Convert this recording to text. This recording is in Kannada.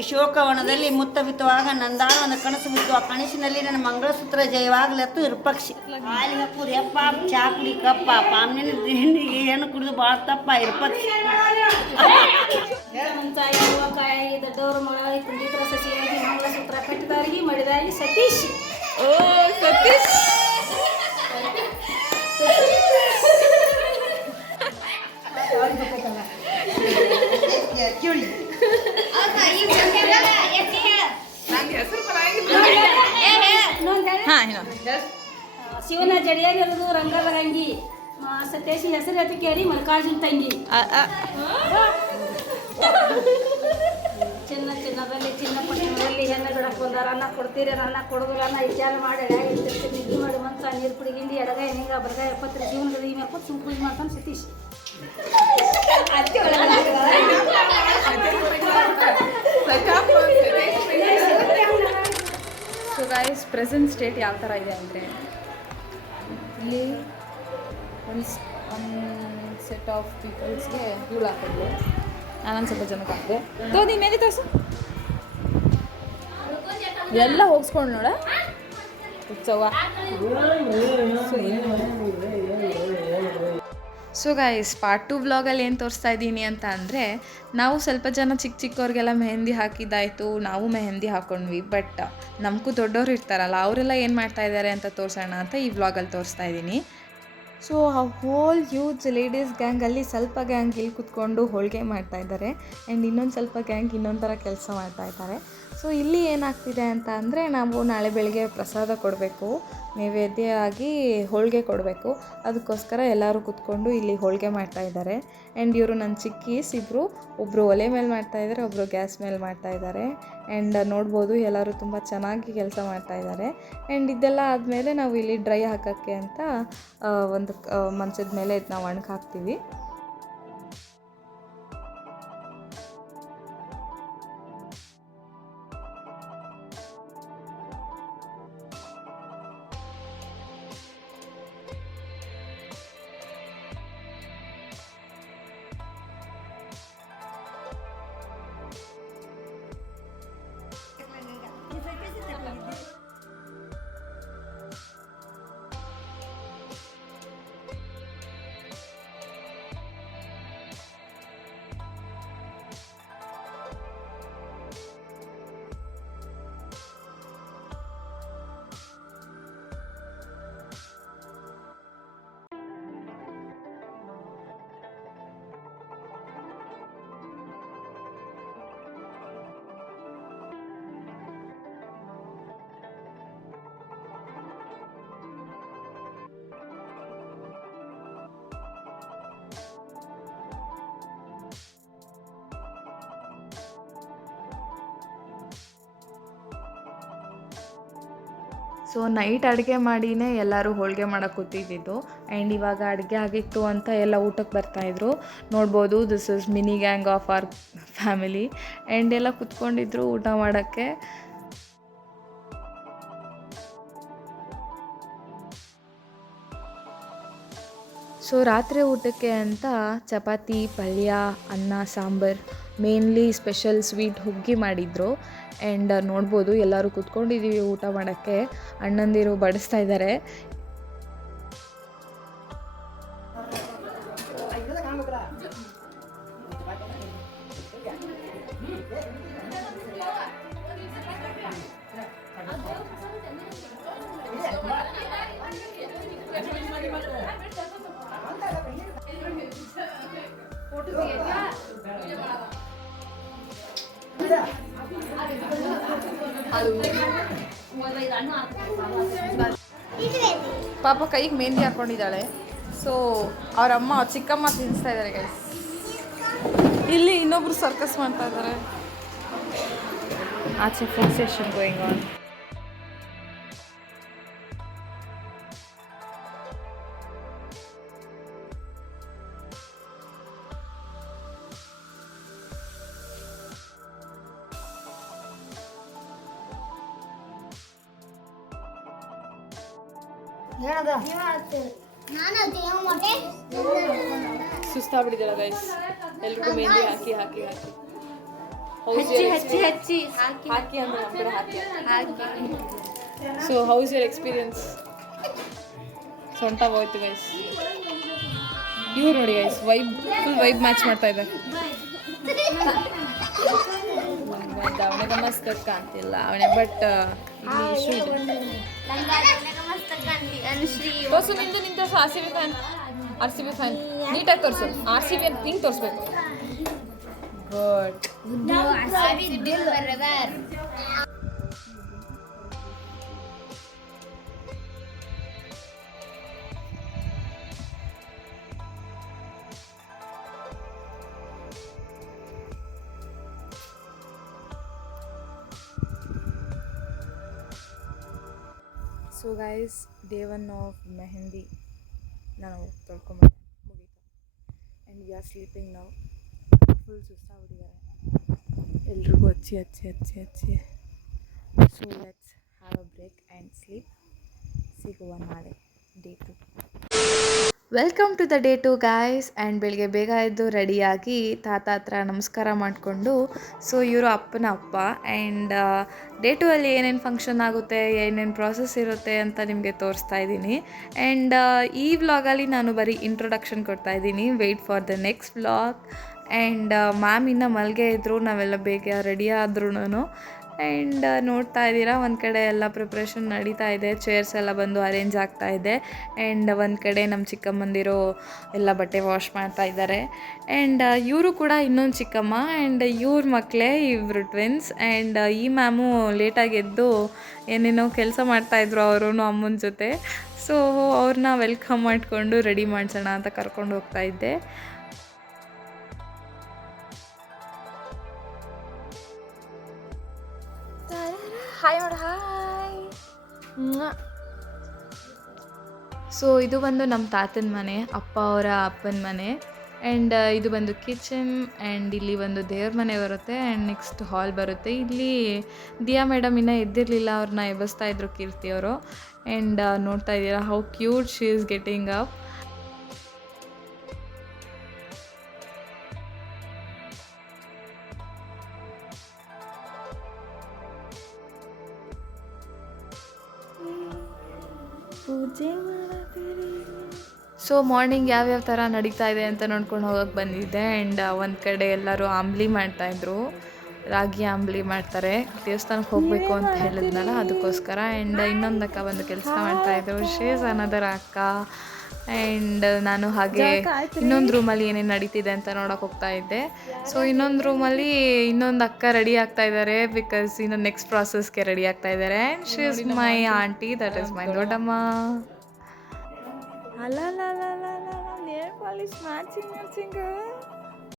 ಅಶೋಕವನದಲ್ಲಿ ಮುತ್ತ ಬಿತ್ತುವಾಗ ನಂದಾಳವನ ಕನಸು ಬಿತ್ತು. ಆ ಕನಸಿನಲ್ಲಿ ನನ್ನ ಮಂಗಳಸೂತ್ರ ಜಯವಾಗ್ಲತ್ತು ಇರ್ಪಕ್ಷಿ. ಹಾಲಿ ಹಾಕುದು ಎಪ್ಪ ಚಾ ಕುಡಿ ಕಪ್ಪ ಪಾಮ್ನಿನ ಹಿಂಡಿಗೆ ಏನು ಕುಡಿದು ಭಾಳ ತಪ್ಪ ಇರ್ಪಕ್ಷಿ. ಕಾಯಿ ದೊಡ್ಡವ್ರ ಮಗ ಕುಂಡಿತರ ಸಸಿಯಾಗಿ ಮಂಗಳಸೂತ್ರ ಕಟ್ಟಿದಾಗಿ ಮಡಿದಾಗಿ ಸತೀಶ್. ಓ ಸತೀಶ್ ಶಿವನ ಜಡಿಯಾಗಿರೋದು ರಂಗದ ರಂಗಿ. ಸತೀಶ್ ಹೆಸರು ಎತ್ತ ಕೇಳಿ ಮಲ್ಲಿಕಾರ್ಜುನ್ ತಂಗಿ. ಚಿನ್ನದಲ್ಲಿ ಚಿನ್ನ ಪಟ್ಟಣದಲ್ಲಿ ಹೆಣ್ಣು ಬಿಡಕ್ಕೆ ಬಂದಾರ. ಅನ್ನ ಕೊಡ್ತೀರಿ ಅನ್ನ ಕೊಡೋದಿಲ್ಲ ಅನ್ನ ವಿಚಾರ ಮಾಡಿ ನಿದ್ದೆ ಮಾಡಿ ಮನ್ಸ ನೀರು ಕುಡಿಗಿಂಡಿ ಎಡಗಾಯ ನಿಂಗ ಬರಗಾಯ ಎಪ್ಪತ್ತರ ಜೀವನದ ಈ ಮೇಲೆ ಸುಮ್ ಪೂಜೆ ಮಾಡ್ತಾನೆ Satish. So guys present state ಯಾವ ಥರ ಇದೆ ಅಂದರೆ ಇಲ್ಲಿ ಒಂದು ಸೆಟ್ ಆಫ್ ಪೀಪಲ್ಸ್ಗೆ ಹೂಳು ಹಾಕಿದ್ವಿ. ನಾನೊಂದು ಸ್ವಲ್ಪ ಜನಕ್ಕೆ ಹಾಕಿದೆ. ತೋದಿ ಮೇಲೆ ತೋರಿಸು ಎಲ್ಲ ಹೋಗಿಸ್ಕೊಂಡು ನೋಡ ಉತ್ಸವ. ಸೊ ಗೈಸ್ ಪಾರ್ಟ್ 2 ವ್ಲಾಗಲ್ಲಿ ಏನು ತೋರಿಸ್ತಾ ಇದ್ದೀನಿ ಅಂತ ಅಂದರೆ ನಾವು ಸ್ವಲ್ಪ ಜನ ಚಿಕ್ಕವ್ರಿಗೆಲ್ಲ ಮೆಹಂದಿ ಹಾಕಿದ್ದಾಯಿತು, ನಾವು ಮೆಹಂದಿ ಹಾಕ್ಕೊಂಡ್ವಿ. ಬಟ್ ನಮಗೂ ದೊಡ್ಡವ್ರು ಇರ್ತಾರಲ್ಲ ಅವರೆಲ್ಲ ಏನು ಮಾಡ್ತಾಯಿದ್ದಾರೆ ಅಂತ ತೋರಿಸೋಣ ಅಂತ ಈ ವ್ಲಾಗಲ್ಲಿ ತೋರಿಸ್ತಾ ಇದ್ದೀನಿ. ಸೊ ಆ ಹೋಲ್ ಯೂತ್ ಲೇಡೀಸ್ ಗ್ಯಾಂಗಲ್ಲಿ ಸ್ವಲ್ಪ ಗ್ಯಾಂಗ್ ಇಲ್ಲಿ ಕೂತ್ಕೊಂಡು ಹೋಳಿಗೆ ಮಾಡ್ತಾಯಿದ್ದಾರೆ ಆ್ಯಂಡ್ ಇನ್ನೊಂದು ಸ್ವಲ್ಪ ಗ್ಯಾಂಗ್ ಇನ್ನೊಂದು ಥರ ಕೆಲಸ ಮಾಡ್ತಾಯಿದ್ದಾರೆ. ಸೊ ಇಲ್ಲಿ ಏನಾಗ್ತಿದೆ ಅಂತ ಅಂದರೆ ನಾವು ನಾಳೆ ಬೆಳಗ್ಗೆ ಪ್ರಸಾದ ಕೊಡಬೇಕು, ನೈವೇದ್ಯ ಆಗಿ ಹೋಳಿಗೆ ಕೊಡಬೇಕು. ಅದಕ್ಕೋಸ್ಕರ ಎಲ್ಲರೂ ಕೂತ್ಕೊಂಡು ಇಲ್ಲಿ ಹೋಳಿಗೆ ಮಾಡ್ತಾಯಿದ್ದಾರೆ. ಆ್ಯಂಡ್ ಇವರು ನನ್ನ ಚಿಕ್ಕೀಸ್ ಇಬ್ಬರು, ಒಬ್ಬರು ಒಲೆ ಮೇಲೆ ಮಾಡ್ತಾಯಿದ್ದಾರೆ, ಒಬ್ಬರು ಗ್ಯಾಸ್ ಮೇಲೆ ಮಾಡ್ತಾಯಿದ್ದಾರೆ. ಆ್ಯಂಡ್ ನೋಡ್ಬೋದು ಎಲ್ಲರೂ ತುಂಬ ಚೆನ್ನಾಗಿ ಕೆಲಸ ಮಾಡ್ತಾಯಿದ್ದಾರೆ. ಆ್ಯಂಡ್ ಇದೆಲ್ಲ ಆದಮೇಲೆ ನಾವು ಇಲ್ಲಿ ಡ್ರೈ ಹಾಕೋಕ್ಕೆ ಅಂತ ಒಂದು ಮಂಚದ ಮೇಲೆ ನಾವು ಒಣಗಿ ಹಾಕ್ತೀವಿ. ಸೊ ನೈಟ್ ಅಡುಗೆ ಮಾಡಿನೇ ಎಲ್ಲರೂ ಹೋಳಿಗೆ ಮಾಡೋಕ್ಕೆ ಕೂತಿದ್ದಿದ್ದು. ಆ್ಯಂಡ್ ಇವಾಗ ಅಡುಗೆ ಆಗಿತ್ತು ಅಂತ ಎಲ್ಲ ಊಟಕ್ಕೆ ಬರ್ತಾಯಿದ್ರು. ನೋಡ್ಬೋದು this is mini gang of our family. And ಎಲ್ಲ ಕೂತ್ಕೊಂಡಿದ್ರು ಊಟ ಮಾಡೋಕ್ಕೆ. ಸೊ ರಾತ್ರಿ ಊಟಕ್ಕೆ ಅಂತ ಚಪಾತಿ, ಪಲ್ಯ, ಅನ್ನ, ಸಾಂಬಾರು, ಮೇನ್ಲಿ ಸ್ಪೆಷಲ್ ಸ್ವೀಟ್ ಹುಗ್ಗಿ ಮಾಡಿದರು. ಆ್ಯಂಡ್ ನೋಡ್ಬೋದು ಎಲ್ಲರೂ ಕೂತ್ಕೊಂಡಿದ್ದೀವಿ ಊಟ ಮಾಡೋಕ್ಕೆ. ಅಣ್ಣಂದಿರು ಬಡಿಸ್ತಾ ಇದ್ದಾರೆ. ಪಾಪ ಕೈಗೆ ಮೆಹಂದಿ ಹಾಕ್ಕೊಂಡಿದ್ದಾಳೆ. ಸೊ ಅವರಮ್ಮ ಚಿಕ್ಕಮ್ಮ ತಿನ್ನಿಸ್ತಾ ಇದ್ದಾರೆ ಗೈಸ್. ಇಲ್ಲಿ ಇನ್ನೊಬ್ರು ಸರ್ಕಸ್ ಮಾಡ್ತಾ ಇದ್ದಾರೆ. ಆಚೆ ಫುಡ್ ಸೆಷನ್ ಗೋಯಿಂಗ್ ಆನ್. ಸುಸ್ತಾಗ್ಬಿಟ್ಟಿದ್ದೀರ ಗೈಸ್, ಎಲ್ರಿಗೂ ಮೆಹಂದಿ ಹಾಕಿ ಹಾಕಿ ಹಾಕಿ. ಹಚ್ಚಿ ಹಾಕಿ ಹಾಕಿ ಅಂದ್ರೆ ನಮ್ಮ ಕಡೆ ಹಾಕಿ. So how's your experience? ಸೊಂಟ ಹೋಯ್ತು ಗೈಸ್. ಇವ್ರು ನೋಡಿ ಗೈಸ್, ಫುಲ್ ವೈಬ್ ಮ್ಯಾಚ್ ಮಾಡ್ತಾ ಇದ್ದಾರೆ. ಅವನಿಗೆ ಮಸ್ತ್ ಕಾಣ್ತಿಲ್ಲ ಅವನೇ, ಬಟ್ ಇಲ್ಲಿ ಇಶ್ಯೂ ಇದೆ. ತೋರ್ಸು ನಿಂದು RCB ಫ್ಯಾನ್. RCB ಫ್ಯಾನ್ ನೀಟಾಗಿ ತೋರಿಸು. RCB ಅಂತ ಹಿಂಗೆ ತೋರಿಸ್ಬೇಕು. Good. So guys, day 1 of mehndi ನಾನು ತೊಳ್ಕೊಂಬಂದೆ, ಮುಗೀತು. ಆ್ಯಂಡ್ ವಿ ಆರ್ ಸ್ಲೀಪಿಂಗ್ ನಾವು. ಫುಲ್ ಸುಸ್ತಾಗ್ಬಿಟ್ಟಿದ್ದಾರೆ ಎಲ್ರಿಗೂ ಹಚ್ಚಿ. So let's have a break and sleep. ಸಿಗುವ ನಾಳೆ day 2. Welcome to the day 2 guys. And ಬೆಳಗ್ಗೆ ಬೇಗ ಎದ್ದು ರೆಡಿಯಾಗಿ ತಾತ ಹತ್ರ ನಮಸ್ಕಾರ ಮಾಡಿಕೊಂಡು, ಸೊ ಇವರು ಅಪ್ಪನ ಅಪ್ಪ. ಆ್ಯಂಡ್ ಡೇ 2 ಅಲ್ಲಿ ಏನೇನು ಫಂಕ್ಷನ್ ಆಗುತ್ತೆ, ಏನೇನು ಪ್ರಾಸೆಸ್ ಇರುತ್ತೆ ಅಂತ ನಿಮಗೆ ತೋರಿಸ್ತಾ ಇದ್ದೀನಿ. ಆ್ಯಂಡ್ ಈ ವ್ಲಾಗಲ್ಲಿ ನಾನು ಬರೀ ಇಂಟ್ರೊಡಕ್ಷನ್ ಕೊಡ್ತಾ ಇದ್ದೀನಿ. Wait for the next vlog. And ma'am ಇನ್ನೂ ಮಲ್ಗೆ ಇದ್ದರು, ನಾವೆಲ್ಲ ಬೇಗ ರೆಡಿ ಆದ್ರೂ. ಆ್ಯಂಡ್ ನೋಡ್ತಾ ಇದ್ದೀರಾ, ಒಂದು ಕಡೆ ಎಲ್ಲ ಪ್ರಿಪ್ರೇಷನ್ ನಡೀತಾ ಇದೆ. ಚೇರ್ಸ್ ಎಲ್ಲ ಬಂದು ಅರೇಂಜ್ ಆಗ್ತಾ ಇದೆ. ಆ್ಯಂಡ್ ಒಂದು ಕಡೆ ನಮ್ಮ ಚಿಕ್ಕಮ್ಮಂದಿರು ಎಲ್ಲ ಬಟ್ಟೆ ವಾಶ್ ಮಾಡ್ತಾ ಇದ್ದಾರೆ. ಆ್ಯಂಡ್ ಇವರು ಕೂಡ ಇನ್ನೊಂದು ಚಿಕ್ಕಮ್ಮ, ಆ್ಯಂಡ್ ಇವ್ರ ಮಕ್ಕಳೇ, ಇವರು ಟ್ವಿನ್ಸ್. ಆ್ಯಂಡ್ ಈ ಮ್ಯಾಮು ಲೇಟಾಗಿ ಎದ್ದು ಏನೇನೋ ಕೆಲಸ ಮಾಡ್ತಾಯಿದ್ರು ಅವರು ಅಮ್ಮನ ಜೊತೆ. ಸೊ ಅವ್ರನ್ನ ವೆಲ್ಕಮ್ ಮಾಡಿಕೊಂಡು ರೆಡಿ ಮಾಡಿಸೋಣ ಅಂತ ಕರ್ಕೊಂಡು ಹೋಗ್ತಾ ಇದ್ದೆ. ಹಾಯ್ ಮಾಡು, ಹಾಯ್. ಸೊ ಇದು ಬಂದು ನಮ್ಮ ತಾತನ ಮನೆ, ಅಪ್ಪ ಅವರ ಅಪ್ಪನ ಮನೆ. ಆ್ಯಂಡ್ ಇದು ಬಂದು ಕಿಚನ್. ಆ್ಯಂಡ್ ಇಲ್ಲಿ ಒಂದು ದೇವ್ರ ಮನೆ ಬರುತ್ತೆ. ಆ್ಯಂಡ್ ನೆಕ್ಸ್ಟ್ ಹಾಲ್ ಬರುತ್ತೆ. ಇಲ್ಲಿ ದಿಯಾ ಮೇಡಮ್ ಇನ್ನೂ ಎದ್ದಿರಲಿಲ್ಲ, ಅವ್ರನ್ನ ಎಬ್ಬಿಸ್ತಾ ಇದ್ರು ಕೀರ್ತಿ ಅವರು. ಆ್ಯಂಡ್ ನೋಡ್ತಾ ಇದ್ದೀರಾ how cute she is getting up. So morning ಯಾವ್ಯಾವ ಥರ ನಡೀತಾ ಇದೆ ಅಂತ ನೋಡ್ಕೊಂಡು ಹೋಗೋಕ್ಕೆ ಬಂದಿದ್ದೆ. ಆ್ಯಂಡ್ ಒಂದು ಕಡೆ ಎಲ್ಲರೂ ಆಂಬ್ಲಿ ಮಾಡ್ತಾಯಿದ್ರು, ರಾಗಿ ಆಂಬ್ಲಿ ಮಾಡ್ತಾರೆ. ದೇವಸ್ಥಾನಕ್ಕೆ ಹೋಗಬೇಕು ಅಂತ ಹೇಳಿದ್ನಲ್ಲ, ಅದಕ್ಕೋಸ್ಕರ. ಆ್ಯಂಡ್ ಇನ್ನೊಂದು ಅಕ್ಕ ಬಂದು ಕೆಲಸ ಮಾಡ್ತಾಯಿದ್ರು, ಶೇಸ್ ಅನ್ನೋದರ ಅಕ್ಕ. ಆ್ಯಂಡ್ ನಾನು ಹಾಗೆ ಇನ್ನೊಂದು ರೂಮಲ್ಲಿ ಏನೇನು ನಡೀತಿದೆ ಅಂತ ನೋಡೋಕೆ ಹೋಗ್ತಾ ಇದ್ದೆ. ಸೊ ಇನ್ನೊಂದು ರೂಮಲ್ಲಿ ಇನ್ನೊಂದು ಅಕ್ಕ ರೆಡಿ ಆಗ್ತಾ ಇದ್ದಾರೆ, ಬಿಕಾಸ್ ಇನ್ನೊಂದು ನೆಕ್ಸ್ಟ್ ಪ್ರಾಸೆಸ್ಗೆ ರೆಡಿ ಆಗ್ತಾ ಇದ್ದಾರೆ. And she is my aunty, that is my ದೊಡ್ಡಮ್ಮ. ಅಲ್ಲ ನೇಲ್ ಪಾಲಿಶ್ ಮ್ಯಾಚಿಂಗ್